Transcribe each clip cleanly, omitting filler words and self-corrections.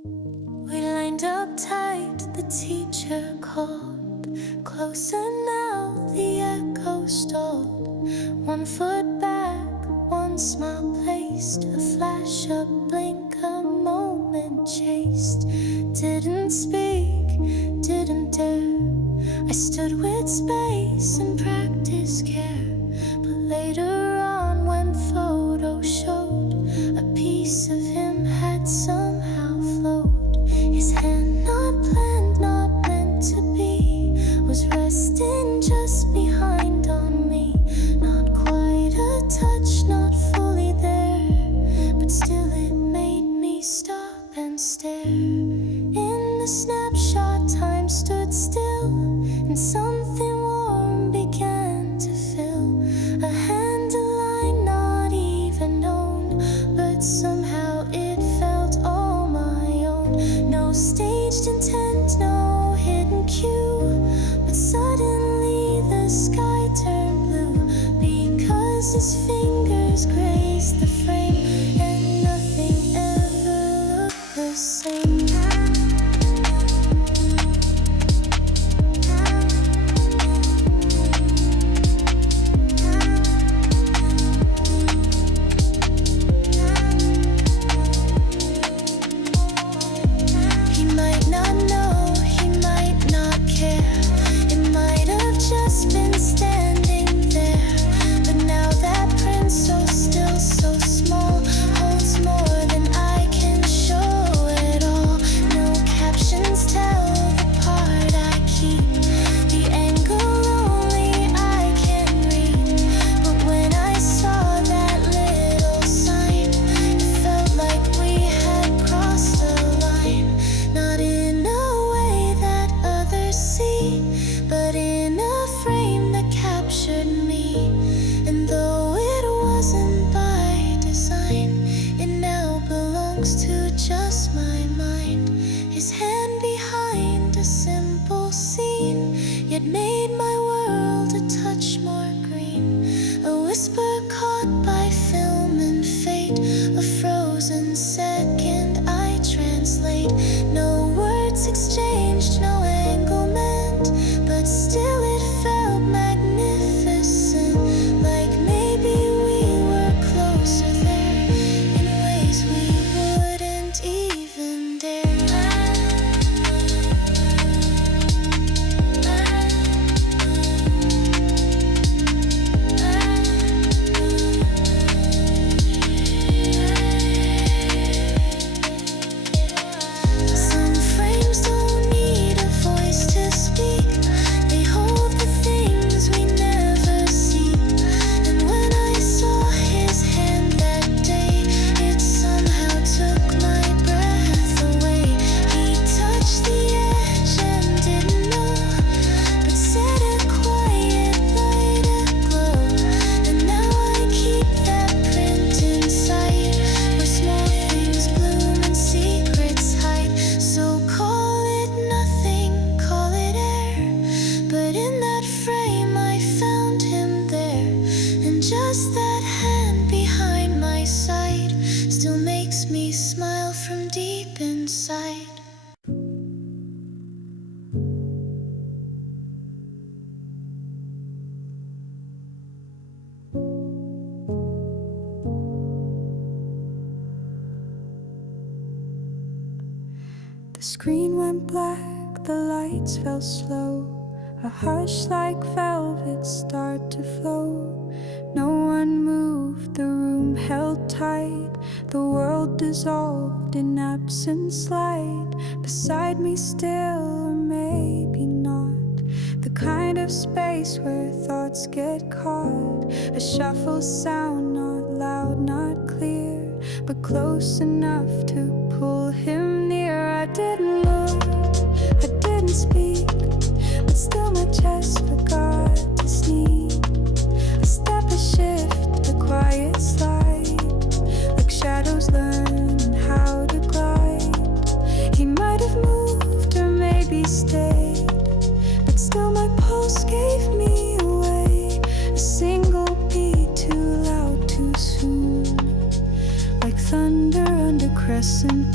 We lined up tight, the teacher called. Closer now, the echo stalled. 1 foot back, 1 smile placed. A flash, a blink, a moment chased. Didn't speak, didn't dare. I stood with space and practiced care. But later on, when photos showed, a piece of him had somehow flowed. His hand, not planned, not meant to be, was resting just behind on me. Not quite a touch, not fully there, but still it made me stop and stare. In the snapshot, time stood still, and something warm began to fill. A hand, a line not even known, but somehow it felt all my own. No staged intent, no hidden cue, but suddenly the sky turned blue, because his fingers grazed the frame, and nothing ever looked the same. He might not know, he might not care. It might have just been standing there. But now that print, so still, so small, holds more than I can show at all. No captions tell the part I keep. The angle only I can read. But when I saw that little sign, it felt like we had crossed a line. Not in a way that others see, but in a frame that captured me. And though it wasn't by design, it now belongs to just my mind. His hand behind a simple scene, yet made my world a touch more green. A whisper caught by film and fate, a frozen second I translate. No words exchanged, no angle meant, but still it felt magnificent. Like maybe we were closer there, in ways we wouldn't even dare. Some frames don't need a voice to speak. They hold the things we never see. And when I saw his hand that day, it somehow took my breath away. He touched the edge and didn't know, but set a quiet light aglow. And now I keep that print inside, where small things bloom and secrets hide. So call it nothing, call it air, but in that frame I found him there. And just that hand behind my side still makes me smile from deep inside. The screen went black, the lights fell slow. A hush like velvet start to flow. No one moved, the room held tight. The world dissolved in absence light. Beside me still, or maybe not. The kind of space where thoughts get caught. A shuffle sound, not loud, not clear, but close enough to pull him near. I didn't look, I didn't speak, but still my chest forgot to sneak. A step, a shift, a quiet slide, like shadows learn how to glide. He might have moved or maybe stayed, but still my pulse gave me away. A single beat too loud too soon, like thunder under crescent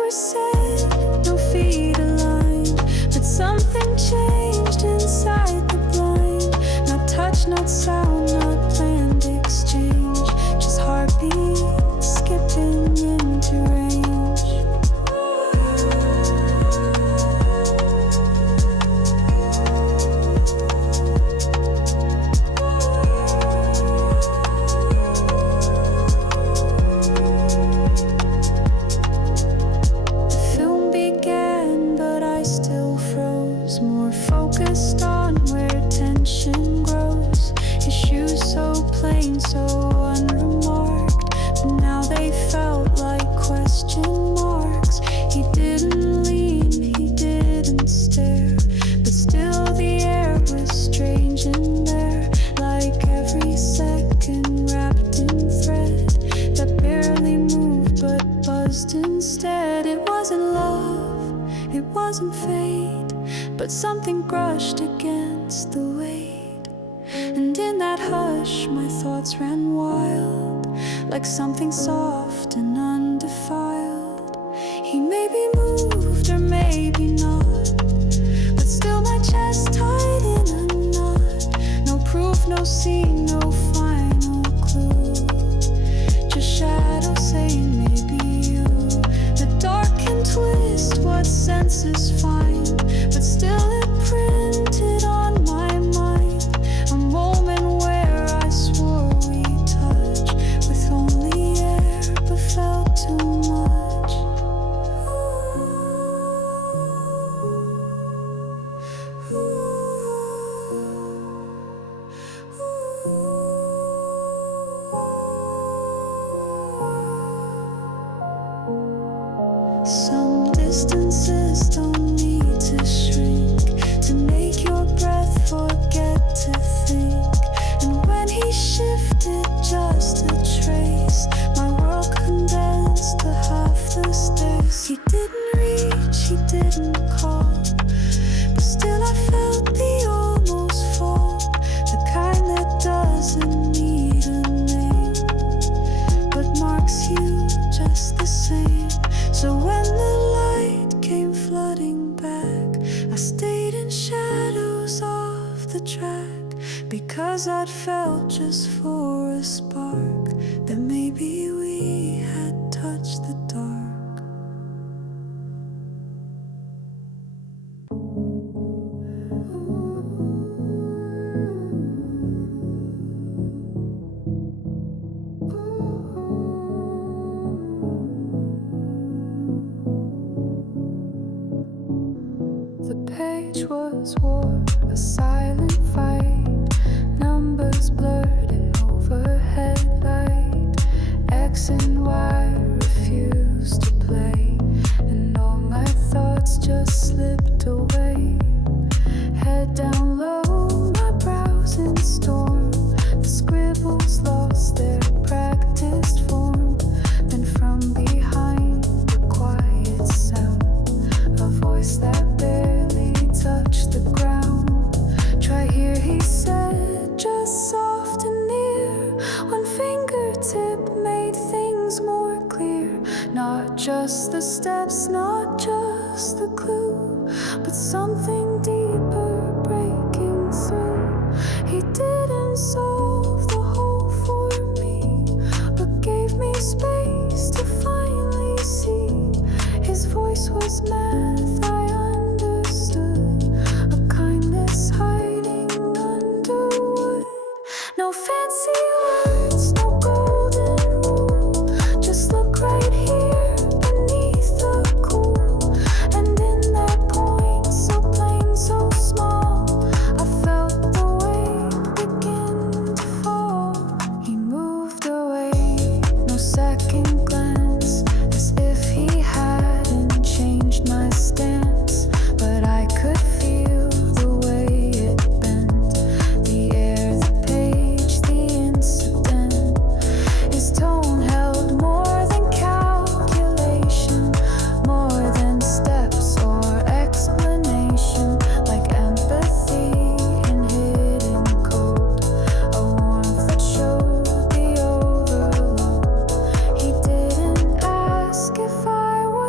were said, no feet aligned, but something changed inside the blind. Not touch, not sound, not planned exchange, just heartbeat skipping into range. Instead, it wasn't love, it wasn't fate, but something brushed against the weight. And in that hush, my thoughts ran wild, like something soft and undefiled. He may be moved or maybe not, but still my chest tied in a knot. No proof, no scene, no final clue, just shadows saying maybe you. The dark can twist what senses find, but still it printed on my mind a moment where I swore we touched with only air but felt too much. Some distances don't need to shrink to make your breath forget to think. And when he shifted just a trace, my world condensed to half the space. He didn't reach, he didn't call, but still I felt the almost fall, the kind that doesn't need a name, but marks you just the same. So when the light came flooding back, I stayed in shadows off the track, because I'd felt just for a spark that maybe we had touched the dark. The page was war, a silent fight, numbers blurred in overhead light, X and Y refused to play, and all my thoughts just slipped away. Head down low, my brows in storm, the scribbles lost their practiced form. Then from behind the quiet sound, a voice that barely touched the ground. Try here, he said, just soft and near. One fingertip made things more clear. Not just the steps, not just the clue, but something deeper breaking through. He didn't solve the whole for me, but gave me space to finally see. His voice was math, I understood, a kindness hiding under wood. No fancy words, no golden rule, just look right here beneath the cool. And in that point, so plain, so small, I felt the weight begin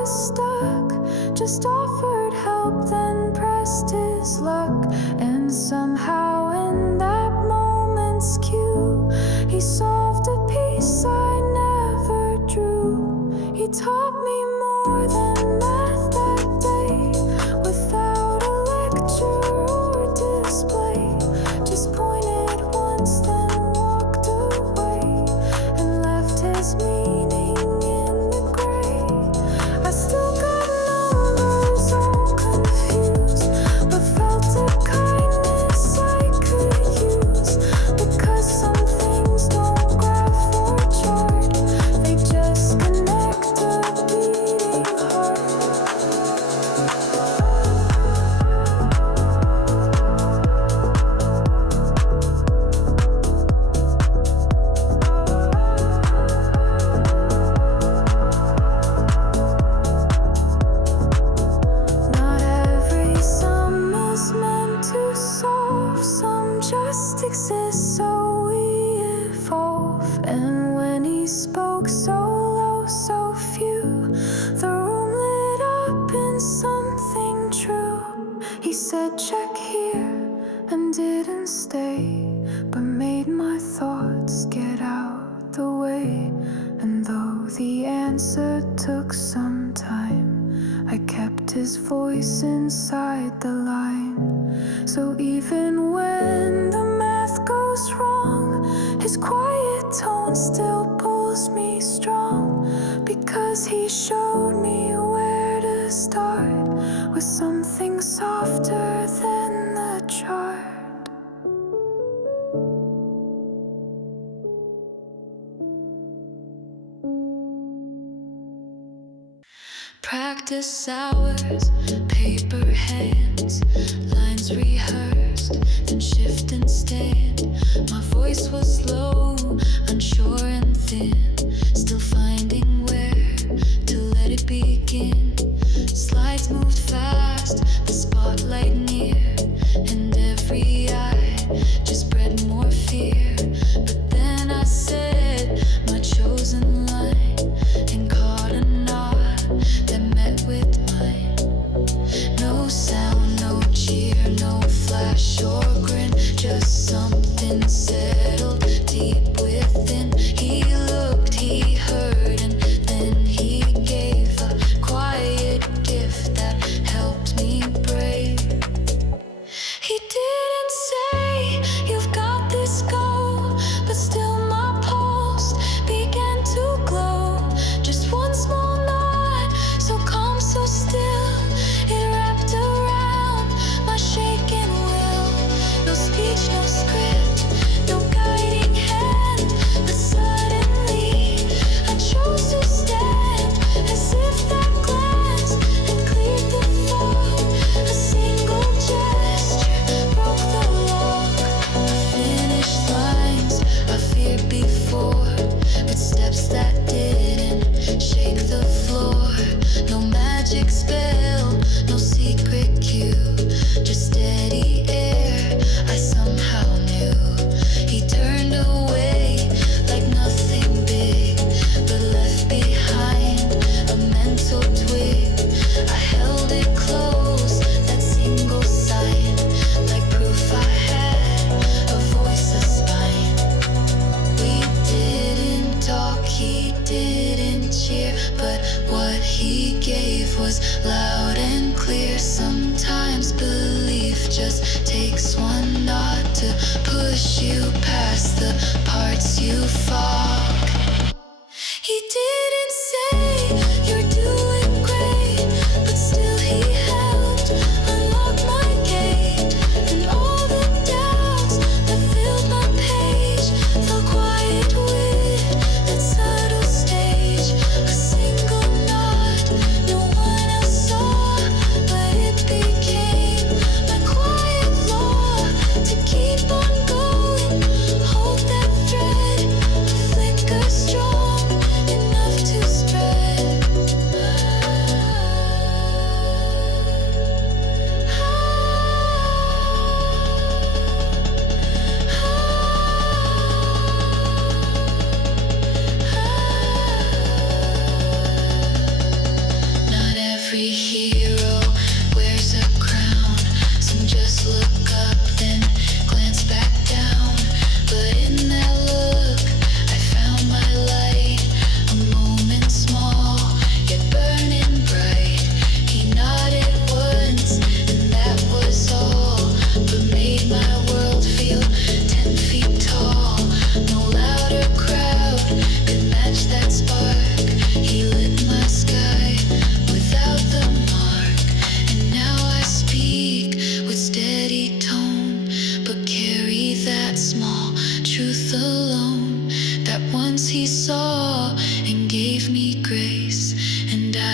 was stuck, just offered help, then pressed his luck. And somehow in that moment's cue, he solved a piece I never drew. He taught me more than math that day, without a lecture or display. Just pointed once, then walked away, and left his meaning in the gray. I still got numbers all confused, but felt a kindness I could use. Because some things don't graph or chart, they just connect a beating heart. Not every sum is meant to solve, some just exist so we evolve. And when he spoke so low, so few, the room lit up in something true. He said check here and didn't stay, but made my thoughts get out the way. And though the answer took some time, I kept his voice inside the line. So even when the math goes wrong, his quiet tone still pulls me strong. Because he showed me where to start, with something softer than the chart. Practice hours, paper hands, lines rehearsed, then shift and stand. My voice was low, unsure and thin, still finding where to let it begin. Slides moved fast, the spotlight near, and every eye just bred more fear. But then I said my chosen line, and caught a nod that met with mine. No sound, no cheer, no flash or grin, just something settled deep within. He looked, he heard, and then he gave a quiet gift that helped me brave. He didn't say you've got this goal, but still my pulse began to glow. Just one small nod, so calm, so still, it wrapped around my shaken will. No speech, no script, no guiding hand, but suddenly I chose to stand, as if that glance had cleared the fog. A single gesture broke the lock. Finished lines I feared before, with steps that didn't shake the floor. No magic spell, no secret cue, just steady air I somehow knew. He turned away like nothing big, but left behind a mental twig. I held it close, that single sign, like proof I had a voice, a spine. We didn't talk, he didn't cheer, but what he gave was loud and clear. Sometimes belief just takes one nod to push you past the parts you fog. He didn't say you're doing great, but still he helped unlock my gate. And all the doubts that filled my page fell quiet with that subtle stage. A single nod, no one else saw, but it became my quiet law to keep on going.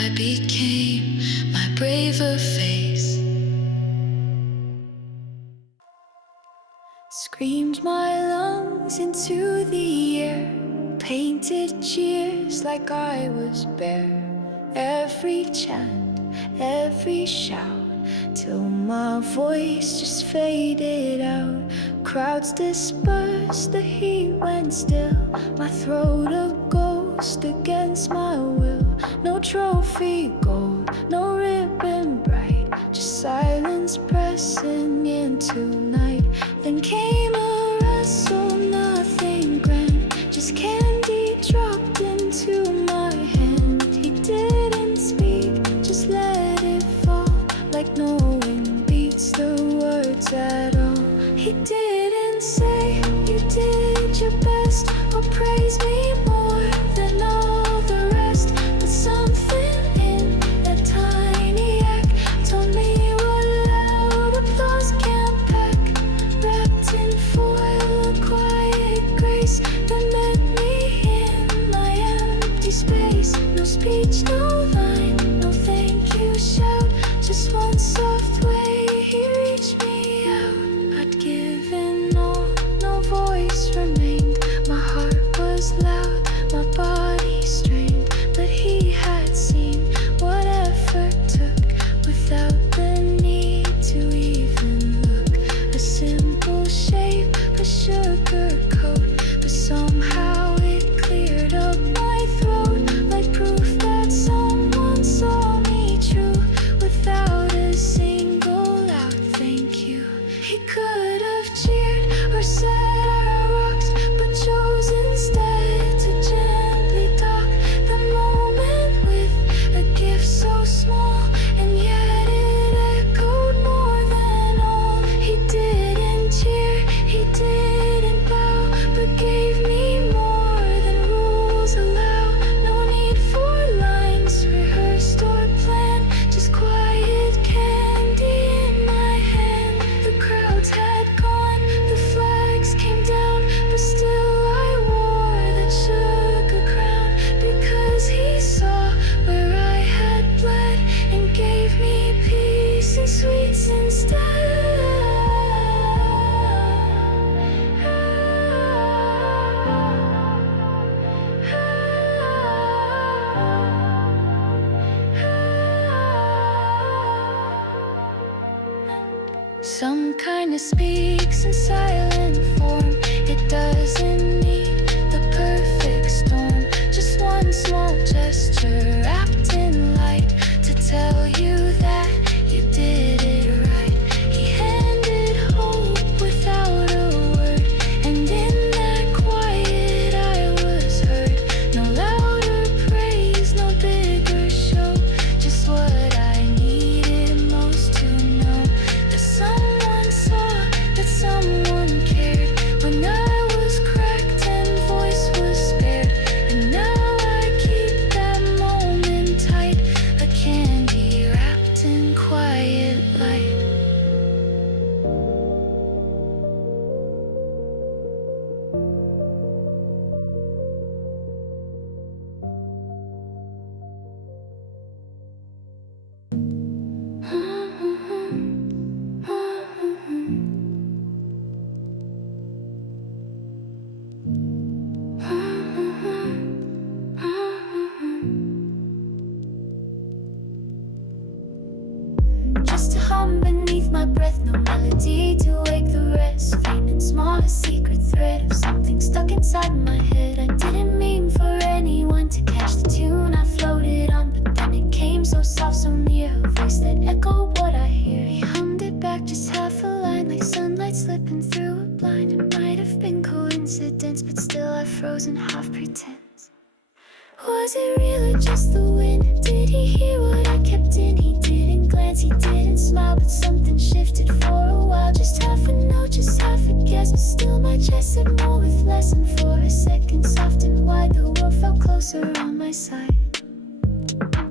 I became my braver face. Screamed my lungs into the air, painted cheers like I was bare. Every chant, every shout, till my voice just faded out. Crowds dispersed, the heat went still. My throat a ghost against my will. No trophy gold, no ribbon bright, just silence pressing into night. Then came a wrestle, nothing grand, just candy dropped into my hand. He didn't speak, just let it fall, like no one beats the words at all. He didn't say you did your best or praise me more than all the rest, but something in that tiny act told me what loud applause can't pack. Wrapped in foil, a quiet grace that met me in my empty space. No speech, no line, no thank you shout, just one soft way he reached me out. I'd given all, no voice remained. My heart was loud, my body strained, but he had seen what effort took without the need to even look. A simple shape, a sugar coat, but somehow it cleared up my throat, like proof that someone saw me true without a single loud thank you. He could have cheered or said I rocked, but chose instead to gently dock the moment with a gift so small, and yet it echoed more than all. He didn't cheer, he didn't bow, but gave me more than rules allow. No need for lines rehearsed or planned, just quiet candy in my hand. The crowds had gone, the flags came down, but still I wore that sugar crown, because he saw where I had bled and gave me peace and sweets instead. Some kind of speaks in silent form. It doesn't need the perfect storm. Just one small gesture wrapped in light to tell you that you did it right. He handed hope without a word, and in that quiet I was heard. No louder praise, no bigger show, just what I needed most to know. That someone saw, that someone cared, when I was cracked and voice was spared. And now I keep that moment tight, a candy wrapped in quiet light. Just a hum beneath my breath, no melody to wake the rest. Faint and small, a secret thread of something stuck inside my head. I didn't mean for anyone to catch the tune I floated on, but then it came so soft, so near, a voice that echoed what I hear. He hummed it back, just half a line, like sunlight slipping through a blind. It might have been coincidence, but still I froze in half pretense. Was it real or just the wind? Did he hear what I kept in? He didn't glance, he didn't smile, but something shifted for a while. Just half a note, just half a guess, but still my chest said more with less. And for a second, soft and wide, the world felt closer on my side.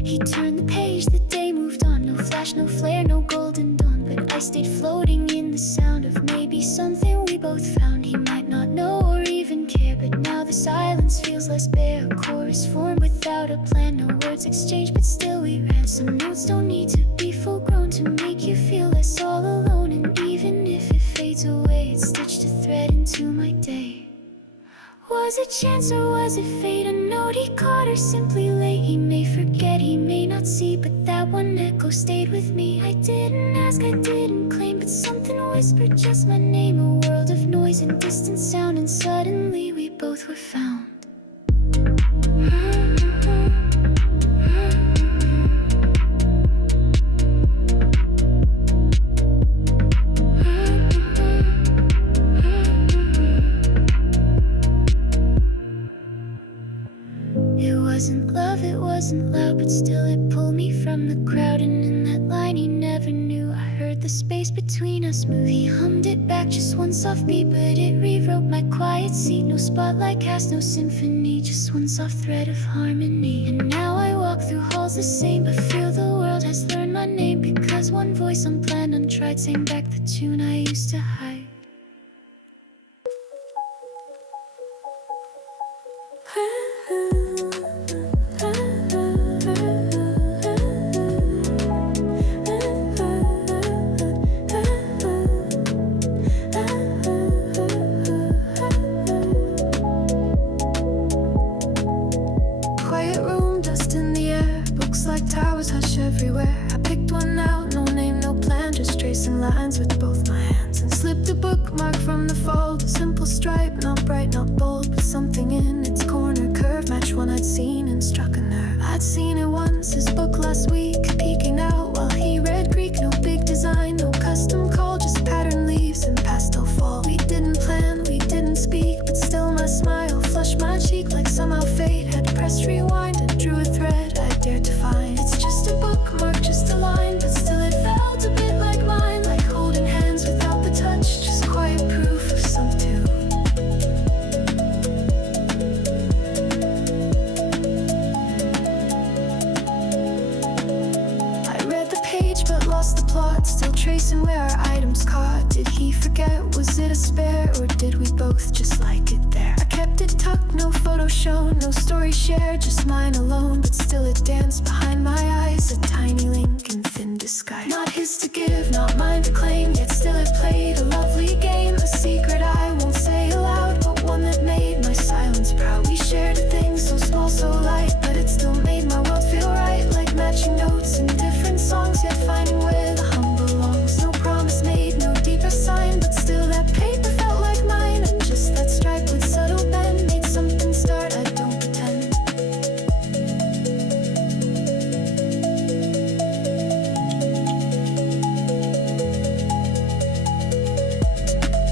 He turned the page, the day moved on. No flash, no flare, no golden dawn, but I stayed floating in the sound of maybe something we both found. He might not know or even care, but now the silence feels less bare. A chorus formed without a plan, no words exchanged, but still we ran. Some notes don't need to be full grown to make you feel less all alone. And even if it fades away, it's stitched a thread into my day. Was it chance or was it fate? A note he caught or simply late? He may forget, he may not see, but that one echo stayed with me. I didn't ask, I didn't claim, but something whispered just my name. A world of noise and distant sound, and suddenly we both were found. It wasn't loud, but still it pulled me from the crowd. And in that line he never knew, I heard the space between us move. He hummed it back, just one soft beat, but it rewrote my quiet seat. No spotlight cast, no symphony, just one soft thread of harmony. And now I walk through halls the same, but feel the world has learned my name, because one voice unplanned, untried, sang back the tune I used to hide. Everywhere I picked one out, no name, no plan, just tracing lines with both my hands, and slipped a bookmark from the fold. A simple stripe, not bright, not bold, but something in its corner curve matched one I'd seen and struck a nerve. I'd seen it once, his book last week, peeking out while he read Greek. No big design, no custom call, just pattern leaves and pastel fall. We didn't plan, we didn't speak, but still my smile flushed my cheek like somehow fate had pressed rewind and drew a thread I dared to find. It's just a bookmark, just a line, but still it felt a bit like mine, like holding hands without the touch, just quiet proof of some tune. I read the page but lost the plot, still tracing where our items caught. Did he forget? Was it a spare? Or did we both just like it there? I kept it tucked, no photo shown, no story shared, just mine alone, but still it danced behind my eyes, a tiny link in thin disguise. Not his to give, not mine to claim, yet still it played a lovely game. A secret I won't say aloud, but one that made my silence proud. We shared a thing so small, so light, but it still made my world feel right. Like matching notes in different songs, yet finding where the hum belongs. No promise made, no deeper sign, but still that paper felt like mine. And just that stripe with subtle bend made something start, I don't pretend.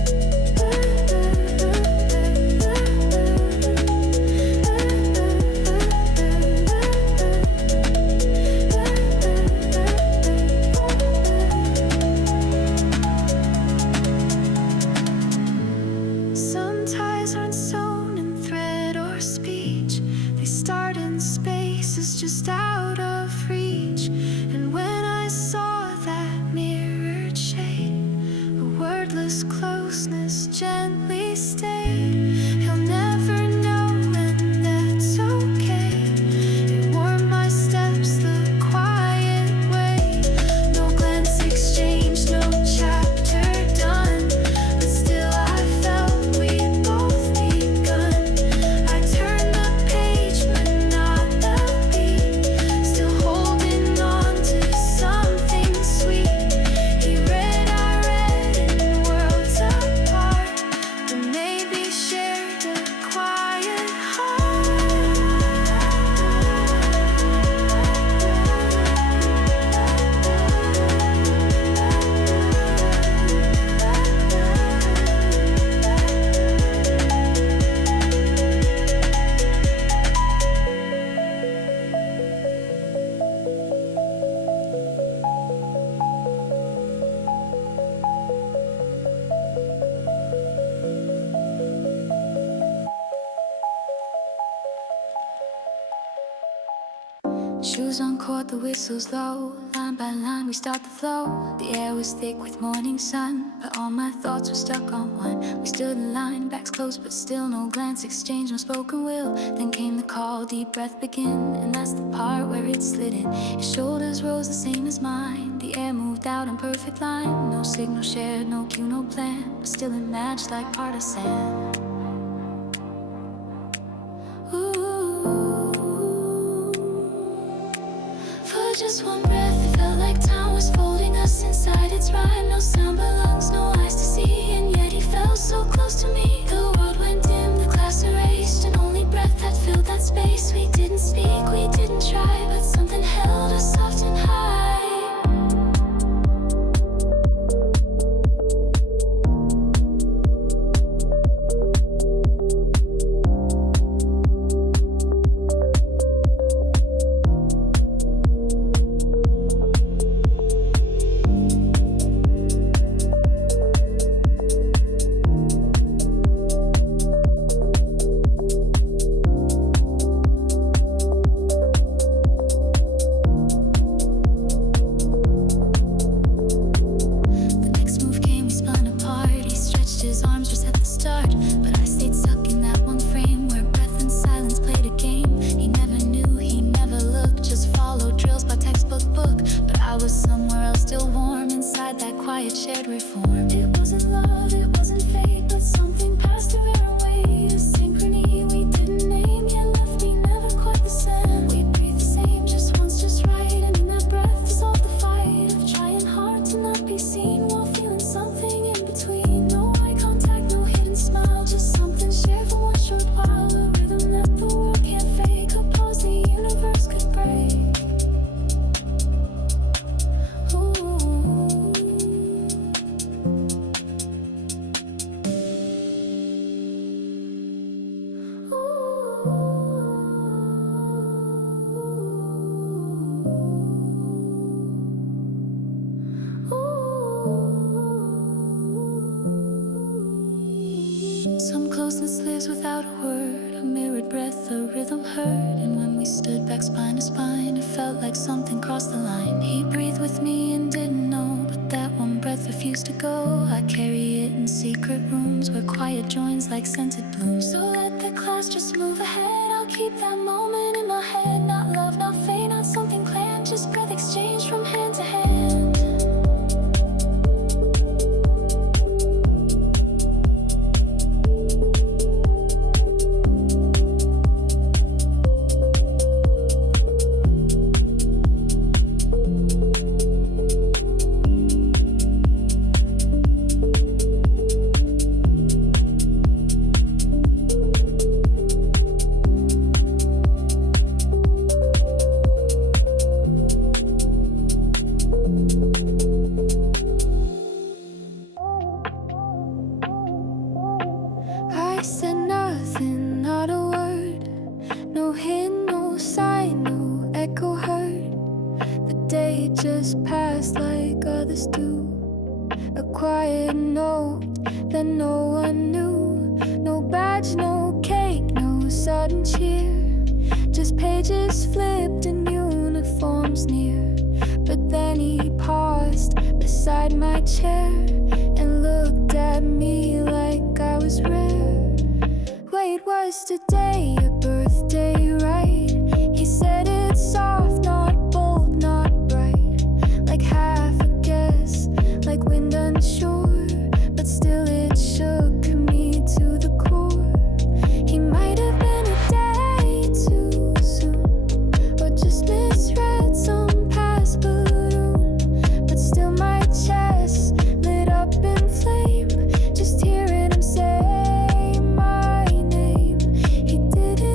record the whistles low. Line by line we start the flow. The air was thick with morning sun, but all my thoughts were stuck on one. We stood in line, backs closed but still no glance exchange, no spoken will. Then came the call, deep breath begin, and that's the part where it slid in. His shoulders rose the same as mine. The air moved out in perfect line. No signal shared, no cue, no plan, but still it matched like partisan. Just one breath, it felt like time was folding us inside its rhyme. No sound but lungs, no eyes to see, and yet he felt so close to me. The world went dim, the class erased, and only breath that filled that space. We didn't speak, we didn't try, but something held us soft and high. Some closeness lives without a word, a mirrored breath, a rhythm heard. And when we stood back spine to spine, it felt like something crossed the line. He breathed with me and didn't know, but that one breath refused to go. I carry it in secret rooms where quiet joins like scented blooms. So let the class just move ahead, I'll keep that moment in my head. Not love, not fate, not something planned, just breath exchanged from hand to hand. I said nothing, not a word. No hint, no sign, no echo heard. The day just passed like others do. A quiet note that no one knew. No badge, no cake, no sudden cheer. Just pages flipped and uniforms near. But then he paused beside my chair and looked at me like I was rare. Wait, was today your birthday, right? He said it's soft, not bold, not bright. Like half a guess, like wind unsure. But still it shook me to the core. He might have been a day too soon, or just misread some past balloon. But still my chest lit up in flame, just hearing him say my name. He didn't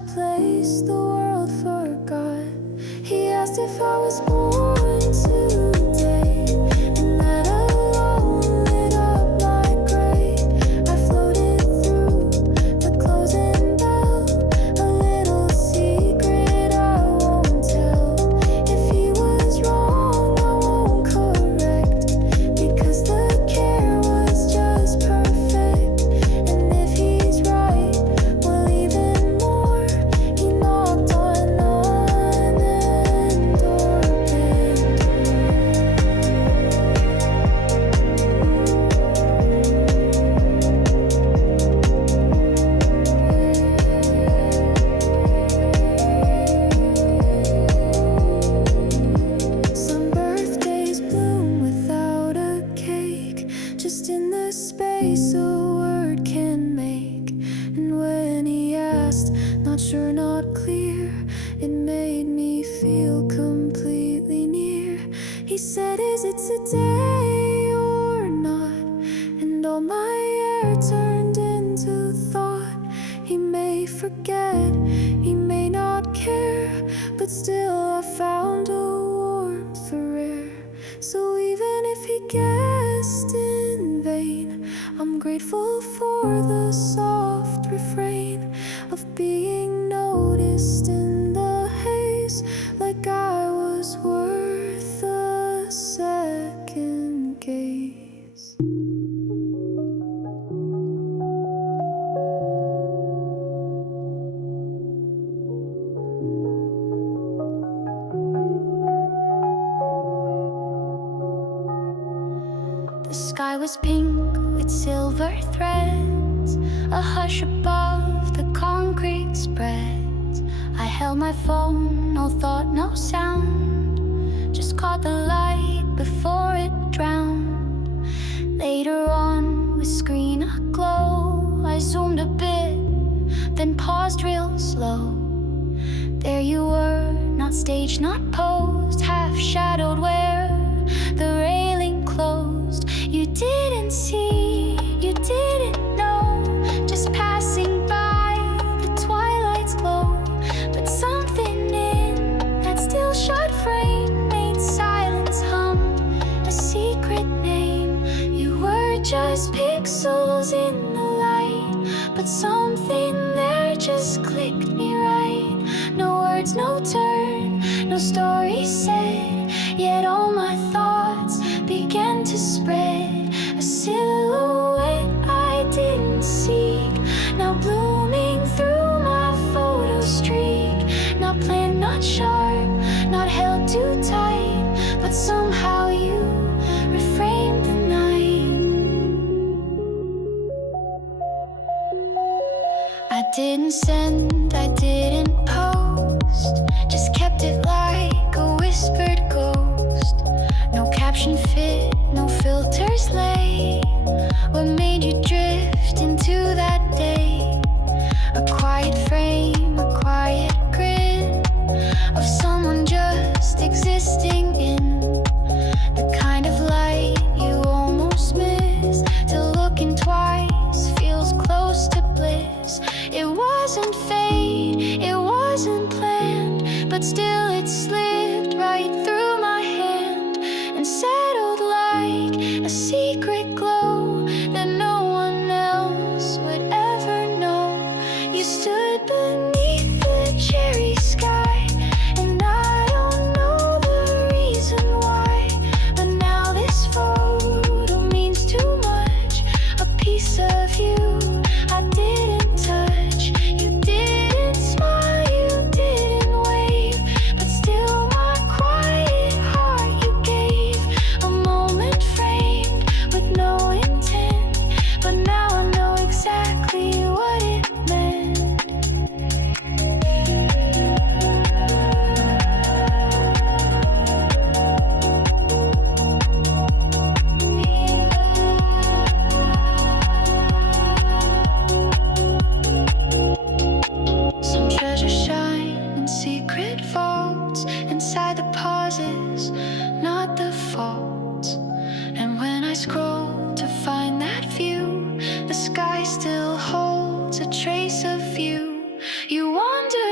place the world forgot. He asked if I was born today, and that alone lit up my grave. I floated through the closing bell, a little secret I won't tell. If he was wrong, I won't correct, because the care was just perfect. And if he's right, well, even more, he knocked on unopened door. Some birthdays bloom without a cake, just in the space a word can make. And when he asked, not sure, not clear, it made me feel completely near. He said, is it today or not? And all my air turned into thought. He may forget, he may not care, but still I found a warmth rare. So even if he guessed in vain, I'm grateful for the soft refrain of being noticed in the haze, like I was worth a second gaze. The sky was pink with silver threads, a hush above the concrete spreads. I held my phone, no thought, no sound, just caught the light before it drowned. Later on, with screen aglow, I zoomed a bit, then paused real slow. There you were, not staged, not posed, half shadowed where the railing closed. You didn't see, you didn't know, just passing by, the twilight's glow. But something in that still shot frame made silence hum, a secret name. You were just pixels in the light, but something there just clicked me right. No words, no turn, no story said, yet all my thoughts began to spread. A silhouette I didn't seek, now blooming through my photo streak. Not planned, not sharp, not held too tight, but somehow you reframed the night. I didn't send, I didn't post, just kept it like a whispered ghost. No caption fit, no filters lay. What made you drift into that day? A quiet frame, a quiet grin of someone just existing in the kind of light you almost miss, till looking twice feels close to bliss. It wasn't fate, it wasn't planned, but still it slipped right through my hand and settled like a secret glow that no one else would ever know. You stood beneath the cherry sky, and I don't know the reason why, but now this photo means too much. A piece of you I didn't touch. You didn't smile, you didn't wave, but still my quiet heart you gave. A moment framed with no intent, but now I know exactly what it meant. Some treasures shine in secret vaults, inside the pauses, not the faults. And when I scroll to find that view, the sky still holds a trace of you. You wander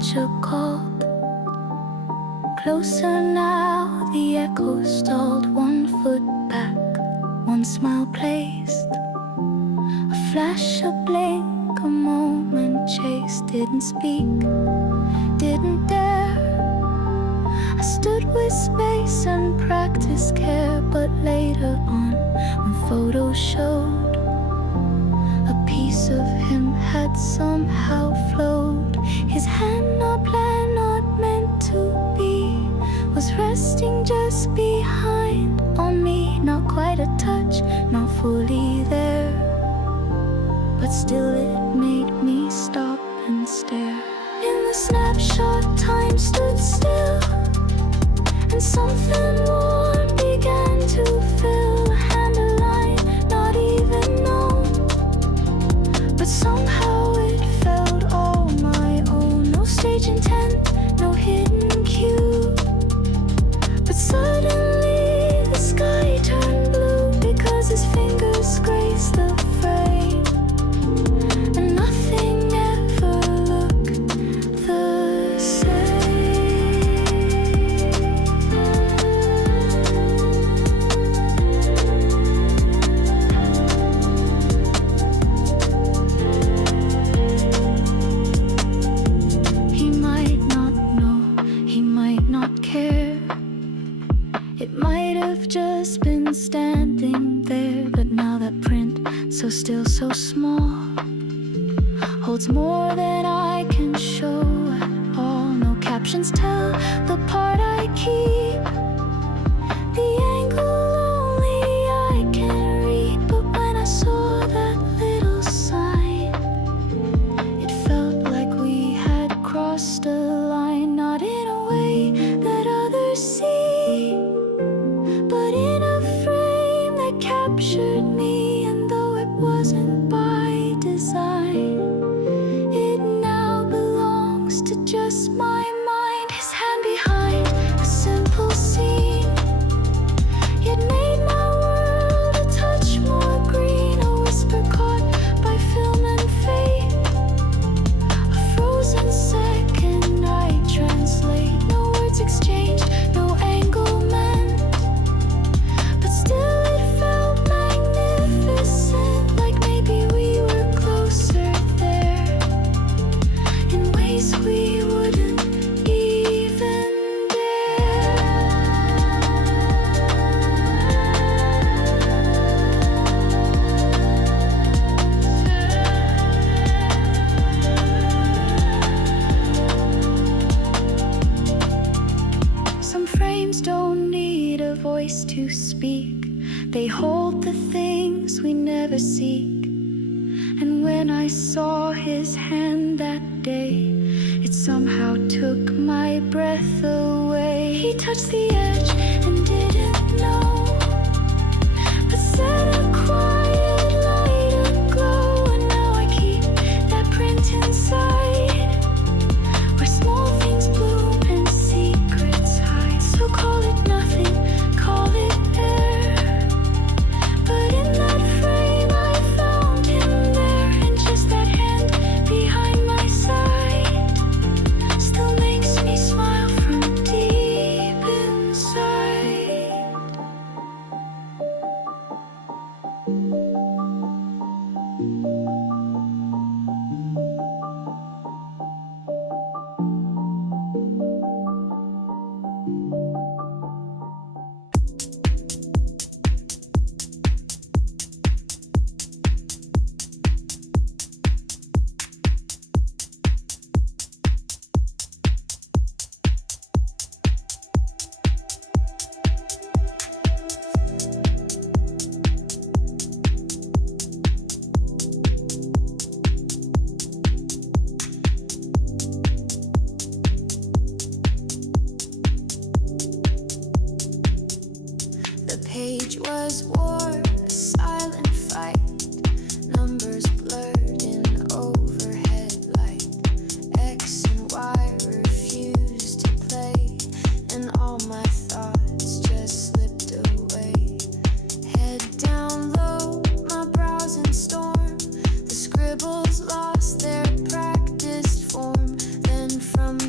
picture called. Closer now, the echo stalled. 1 foot back, 1 smile placed. A flash, a blink, a moment chased. Didn't speak, didn't dare. I stood with space and practiced care. But later on, when photos showed, a piece of him had somehow flowed. His hand, not planned, not meant to be, was resting just behind on me. Not quite a touch, not fully there, but still it made me stop and stare. In the snapshot, time stood still, and something warm began to fill. A hand, a line, not even known, but somehow it felt all my own. No stage intent, no hidden cue, but suddenly the sky turned blue, because his fingers graced the frame, and nothing ever looked the same. He might not know, he might not care. It might have just been standing there, but now that print, so still, so small, holds more than I can show at all. No captions tell the part I keep, the angle only I can read. But when I saw that little sign, it felt like we had crossed a line. Not in a way that others see, but in a frame that captured me. And though it wasn't by design, it now belongs to just my mind. His hand behind a simple scene, yet made my world a touch more green. A whisper caught by film and fate, a frozen second I translate. No words exchanged, no angle meant, but still it felt magnificent. Like maybe we were closer there, in ways we wouldn't even dare. Some frames don't need a voice to speak, they hold the things we never seek. And when I saw his hand that day, it somehow took my breath away. He touched the edge and didn't know, but set a quiet light aglow. And now I keep that print inside, where small things bloom and secrets hide. So call it nothing, call it air, but in that frame I found him there. And just that hand behind my side still makes me smile from deep inside. The page was war, a silent fight, numbers blurred in overhead light. X and Y refused to play, and all my thoughts just slipped away. Head down low, my brows in storm, the scribbles lost their practiced form. Then from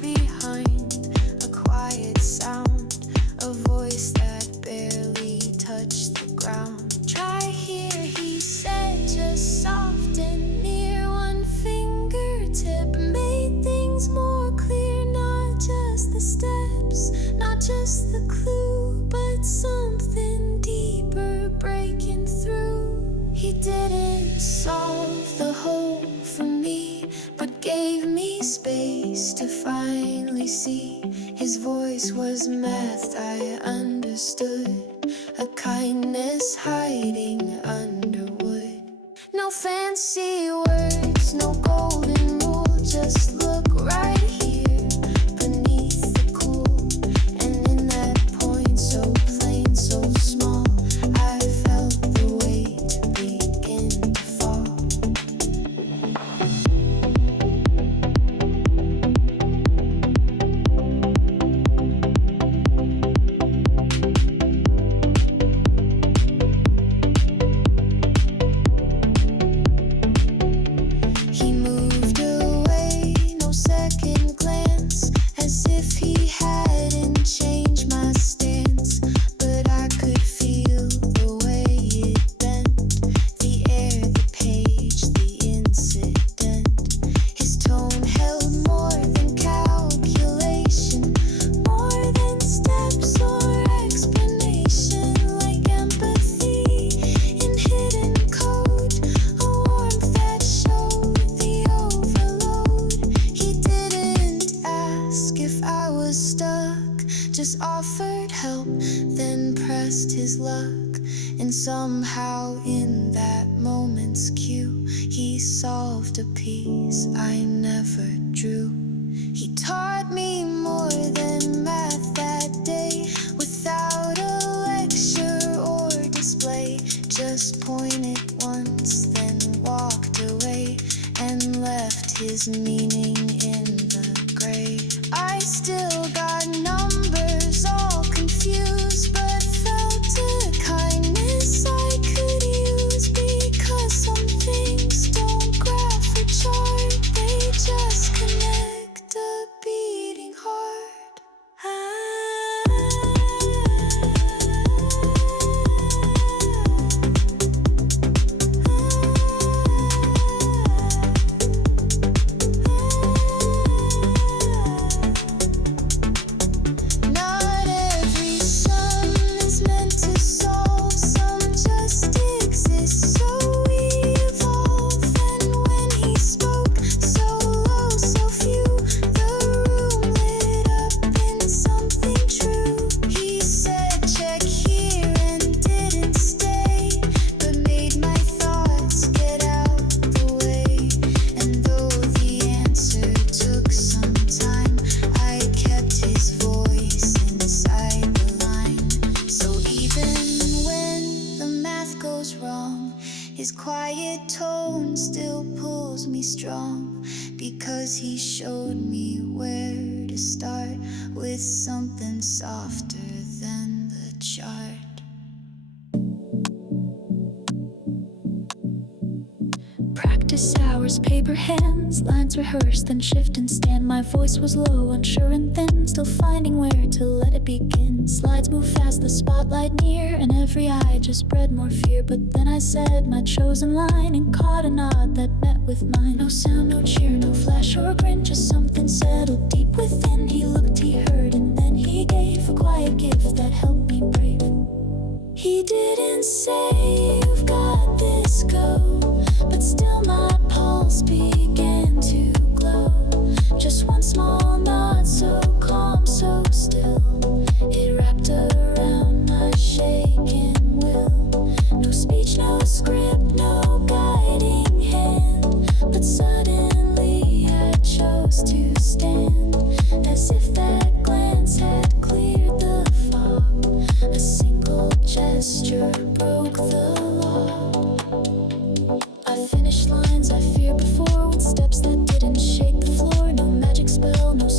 steps, not just the clue, but something deeper breaking through. He didn't solve the whole for me, but gave me space to finally see. His voice was math I understood, a kindness hiding under wood. No fancy words, no golden rule, just look right here beneath the cool. And in that point so plain, so small, I felt the weight begin to fall. He moved away, no second glance, as if he hadn't changed my stance. But I could feel the way it bent, the air, the page, the incident. His tone held more than calculation, more than steps or explanation, like empathy in hidden code, a warmth that showed the overload. He didn't ask if I was stuck, just offered help, then pressed his luck. And somehow in that moment's cue, he solved a piece I never drew. He taught me more than math that day, without a lecture or display. Just pointed once, then walked away, and left his meaning in the gray. I still got numbers all confused, but felt a kindness I could use. Because some things don't graph or chart, they just connect a beating heart. Not every sum is meant to solve, some just exist, so we evolve. And when he spoke, so low, so few, the room lit up in something true. He said check here and didn't stay, but made my thoughts get out the way. And though the answer took some time, I kept his voice inside the line. So even when the math goes wrong, his quiet tone still pulls me strong. Because he showed me where to start, with something softer than the chart. Practice hours, paper hands, lines rehearsed, then shift and stand. My voice was low, unsure and thin, still finding where to let it begin. Slides move fast, the spotlight near, and every eye just bred more fear. But then I said my chosen line and caught a nod that met with mine. No sound, no cheer, no flash or grin, just something settled deep within. He looked, he heard, and then he gave a quiet gift that helped me brave. He didn't say you've got this, go, but still my pulse began to glow. Just one small nod, so calm, so still, it wrapped around my shaking will. No speech, no script, no guiding hand, but suddenly I chose to stand, as if that glance had cleared the fog. A single gesture broke the law. I finished lines I feared before, with steps that didn't shake the floor. No magic spell, no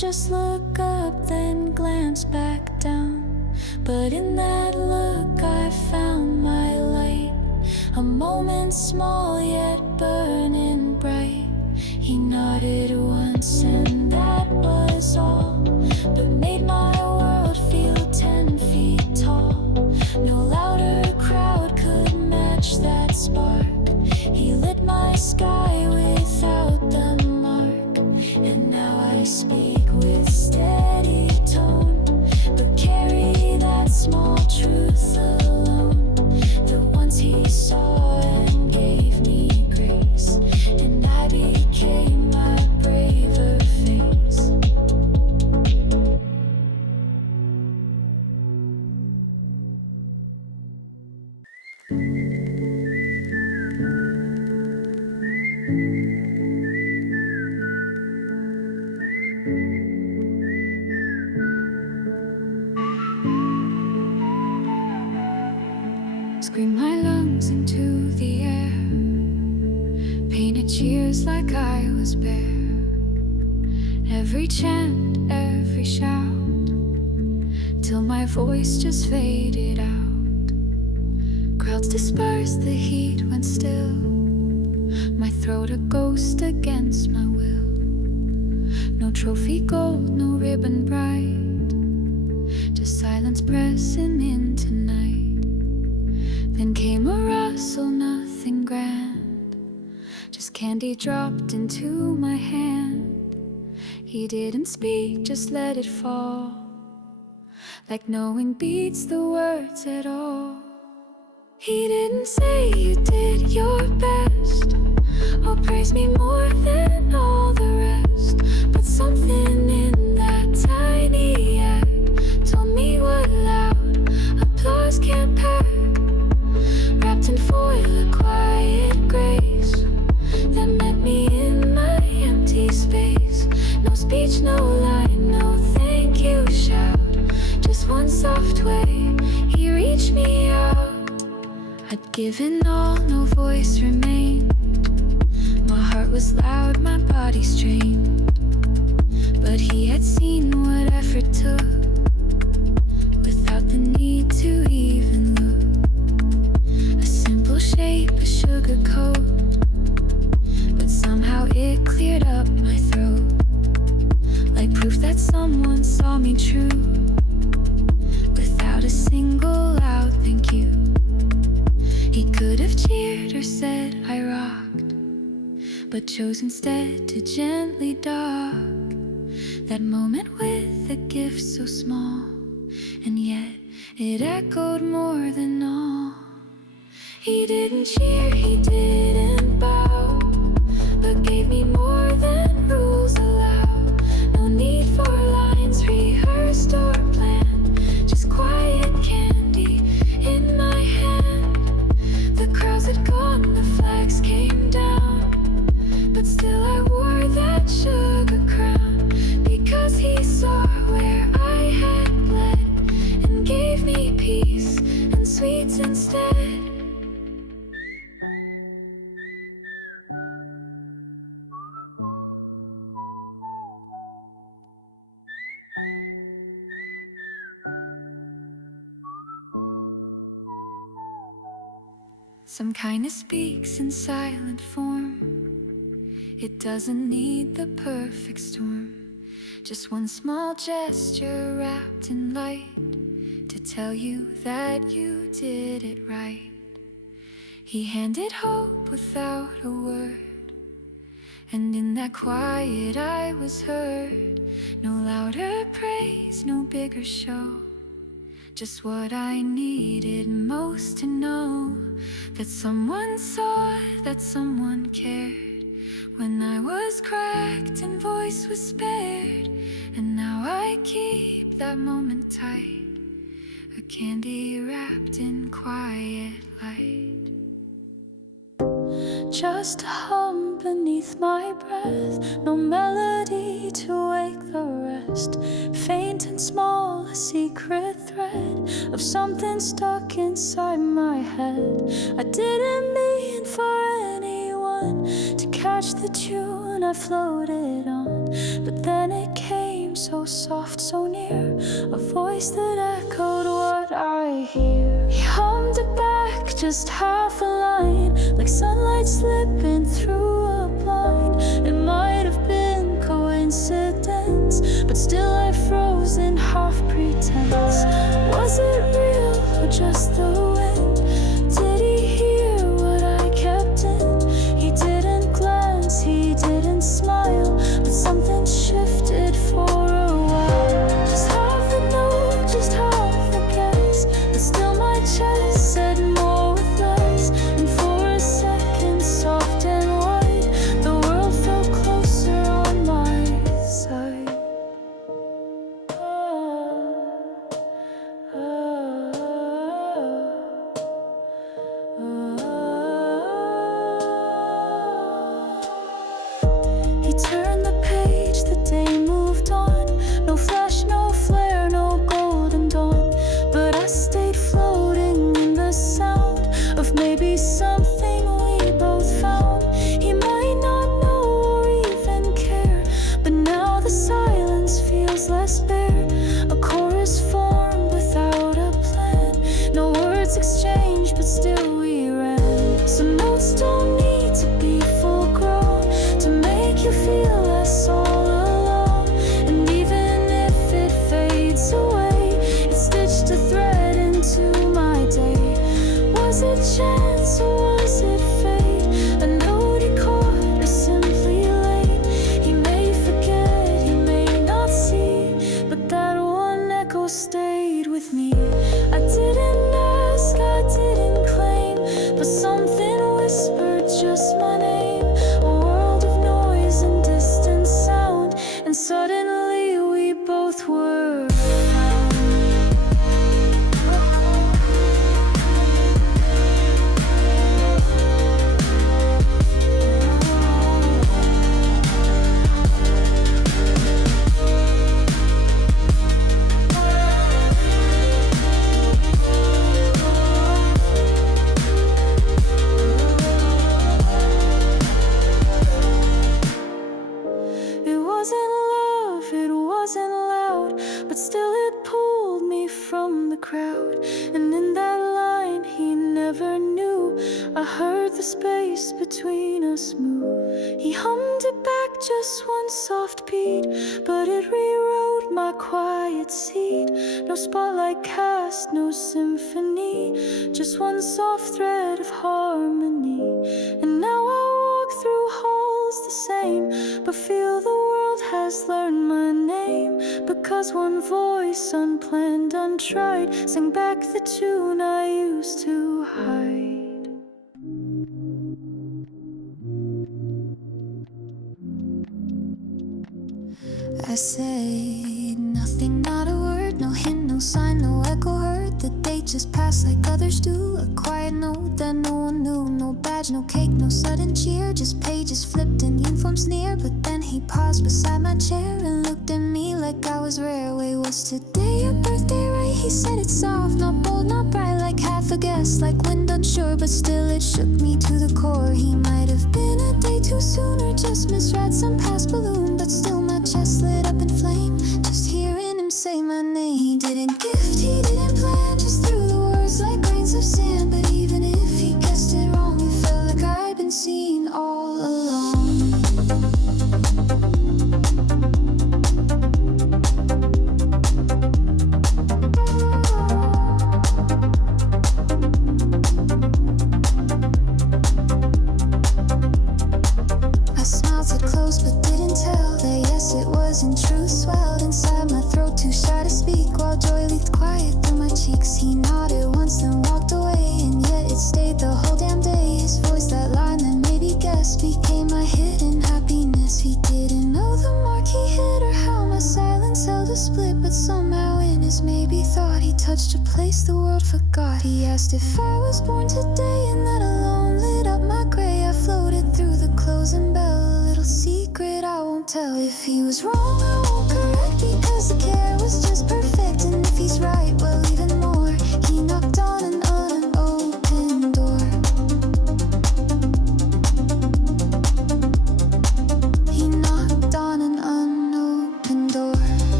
up, then glanced back down. But in that look I found my light, a moment small yet burning bright. He nodded once and that was all, but made my world feel 10 feet tall. No louder crowd could match that spark. He lit my sky without the mark. And now I speak with steady tone, but carry that small truth alone. The ones he saw and gave me grace, and I became my braver face. Screamed my lungs into the air, painted cheers like I was bare. Every chant, every shout, till my voice just faded out. Crowds dispersed, the heat went still, my throat a ghost against my will. No trophy gold, no ribbon bright, just silence pressing in tonight. Then came a rustle, nothing grand, just candy dropped into my hand. He didn't speak, just let it fall, like knowing beats the words at all. He didn't say you did your best, or praise me more than all the rest, but something in that tiny act told me what loud applause can't pack. Wrapped in foil, a quiet grace that met me in my empty space. No speech, no line, no thank you shout, just one soft way he reached me out. I'd given all, no voice remained. My heart was loud, my body strained, but he had seen what effort took, without the need to even look. A simple shape, a sugar coat, but somehow it cleared up my throat, like proof that someone saw me true, without a single loud thank you. He could have cheered or said I rocked, but chose instead to gently dock that moment with a gift so small, and yet it echoed more than all. He didn't cheer, he didn't bow, but gave me more than rules allow. No need for lines rehearsed or planned, just quiet candy in my hand. The crowds had gone, the flags came down, but still I wore that sugar crown, because he saw where I had bled, and gave me peace and sweets instead. Some kindness speaks in silent form, it doesn't need the perfect storm, just one small gesture wrapped in light, to tell you that you did it right. He handed hope without a word, and in that quiet I was heard. No louder praise, no bigger show, just what I needed most to know, that someone saw, that someone cared, when I was cracked and voice was spared. And now I keep that moment tight, a candy wrapped in quiet light. Just a hum beneath my breath, no melody to wake the rest. Faint and small, a secret thread of something stuck inside my head. I didn't mean for anyone to catch the tune I floated on, but then it came came so soft, so near, a voice that echoed what I hear. He hummed it back, just half a line, like sunlight slipping through a blind. It might have been coincidence, but still I froze in half pretense. Was it real or just the wind? Did he hear what I kept in? He didn't glance, he didn't smile, but something shifted for a while. Just half a note, just half a guess, but still my chest said more with less. And for a second, soft and white, the world felt closer on my side. He turned the page, the day moved on. No flash, no flare, no golden dawn. But I stayed floating in the sound of maybe something we both found. He might not know or even care, but now the silence feels less bare. A chorus formed without a plan. No words exchanged, but still we ran. Some notes don't need to be full grown to make you feel less all alone. And even if it fades away, it stitched a thread into my day. Was it chance or was it fate? A note he caught or simply late? He may forget, he may not see, but that one echo stayed with me. I didn't ask, I didn't claim, but something whispered just my name. A world of noise and distant sound, and suddenly we both were found. It wasn't love, it wasn't loud, but still it pulled me from the crowd. And in that line he never knew, I heard the space between us move. He hummed it back, just one soft beat, but it rewrote my quiet seat. No spotlight cast, no symphony, just one soft thread of harmony. And now I walk through halls the same, but feel the world has learned my name. Because one voice, unplanned, untried, sang back the tune I used to hide. I said nothing, not a word, no hint, no sign, no echo heard. The day just passed like others do. A quiet note that no one knew. No badge, no cake, no sudden cheer. Just pages flipped and uniforms near. But then he paused beside my chair and looked at me like I was rare. Wait, was today your birthday, right? He said it soft, not bold, not bright, like half a guess, like wind unsure, but still it shook me to the core. He might have been a day too soon or just misread some past balloon, but still my chest lit up in flame, just hearing him say my name. He didn't gift, he didn't plan, just threw the words like grains of sand. But even if he guessed it wrong, it felt like I'd been seen all along. I smiled to close but didn't tell that yes, it wasn't true. Swelled inside my throat, too shy to speak, while joy leaked quiet through my cheeks. He nodded once then walked away, and yet it stayed the whole damn day. His voice, that line that maybe guessed, became my hidden happiness. He didn't know the mark he hit or how my silence held a split, but somehow in his maybe thought he touched a place the world forgot. He asked if I was born today, and that alone lit up my gray. I floated through the closing bell, a little secret I won't tell. If he was wrong, I won't correct, because the care was just perfect. And if he's right, well, even more. He knocked on an unopened door. He knocked on an unopened door.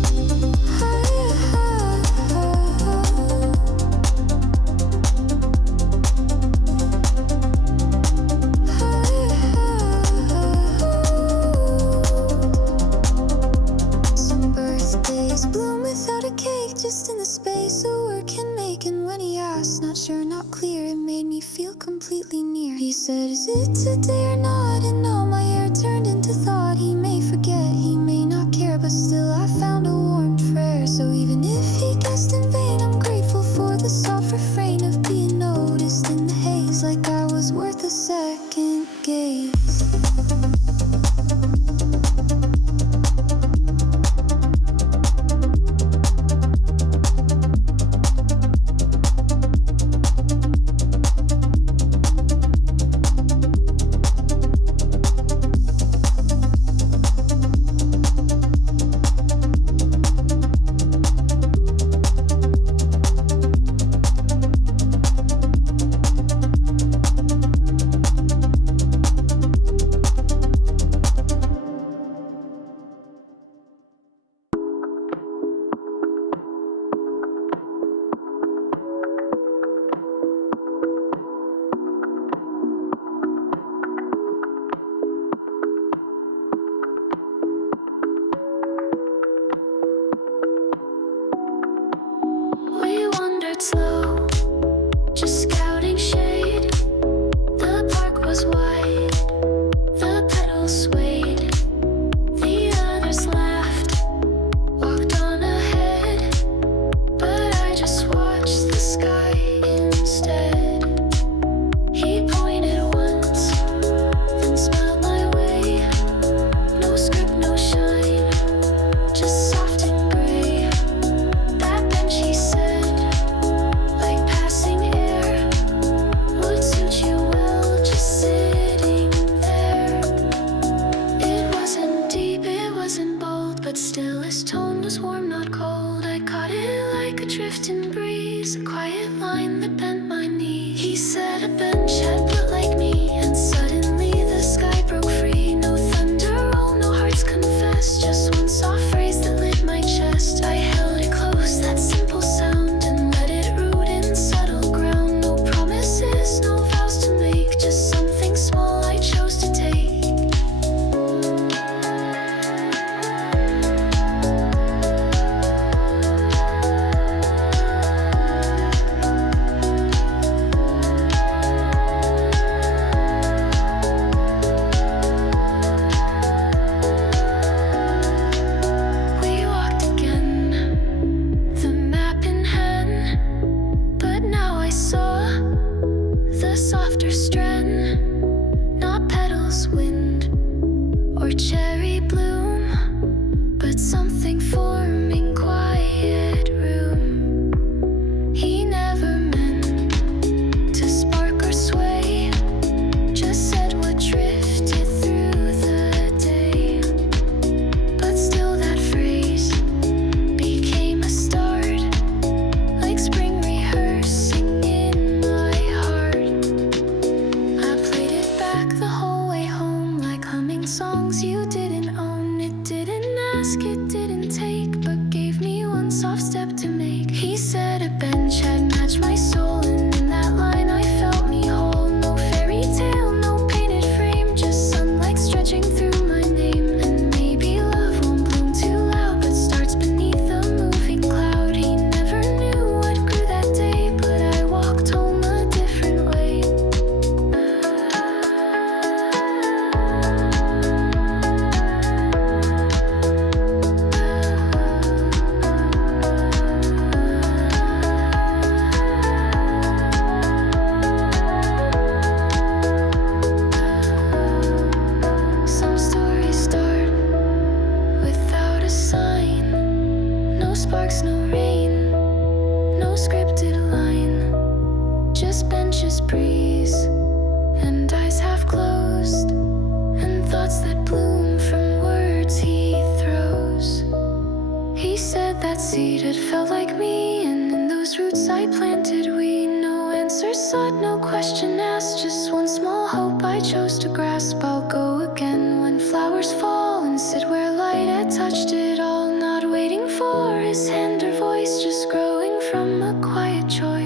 said, is it today or not? And all my hair turned into thought. He may forget, he may not care, but still I found a warm prayer. So even if he guessed in vain, I'm grateful for the soft refrain of being noticed in the haze, like I was worth a second gaze. We wandered slow, just scouting shade. The park was wide, the petals swayed. The others laughed, walked on ahead, but I just watched the sky instead. He pointed once, then smiled my way. No script, no shine, just soft and gray. That bench, he said, like passing air, would suit you well just sitting there. It wasn't deep, it wasn't bold, but still his tone was warm, not cold. I caught it like a drifting breeze, a quiet line that bent my knee. He said a bench had built like me, and suddenly the sky broke free. No thunder roll, no hearts confess, just one soft phrase that lit my chest. I held it close, that simple sound, and let it root in subtle ground. No promises, no vows to make, just something small I chose to take. We walked again, the map in hand, but now I saw the softer strand, not petals, wind, or cherry bloom, but something forming quiet room. He never meant to spark or sway, just said what drifted through the day. But still that phrase became a start, like spring rehearsing in my heart. I played it back the whole way home, like humming songs you didn't own. It didn't ask, it didn't take, but gave me one soft step to make. He said a bench had matched my soul, and in that line I felt me whole. No fairy tale, no painted frame, just sunlight stretching through my name. And maybe love won't bloom too loud, but starts beneath a moving cloud. He never knew what grew that day, but I walked home a different way. Some stories start without a sign. No sparks, no rain, no scripted line. Just benches, breeze, and eyes half closed, and thoughts that bloom from words he throws. He said that seed had felt like me, and in those roots I planted we. No answer sought, no question asked, just one small hope I chose to grasp. I'll go again when flowers fall, and sit where light had touched it all, not waiting for his hand or voice, just growing from a quiet choice.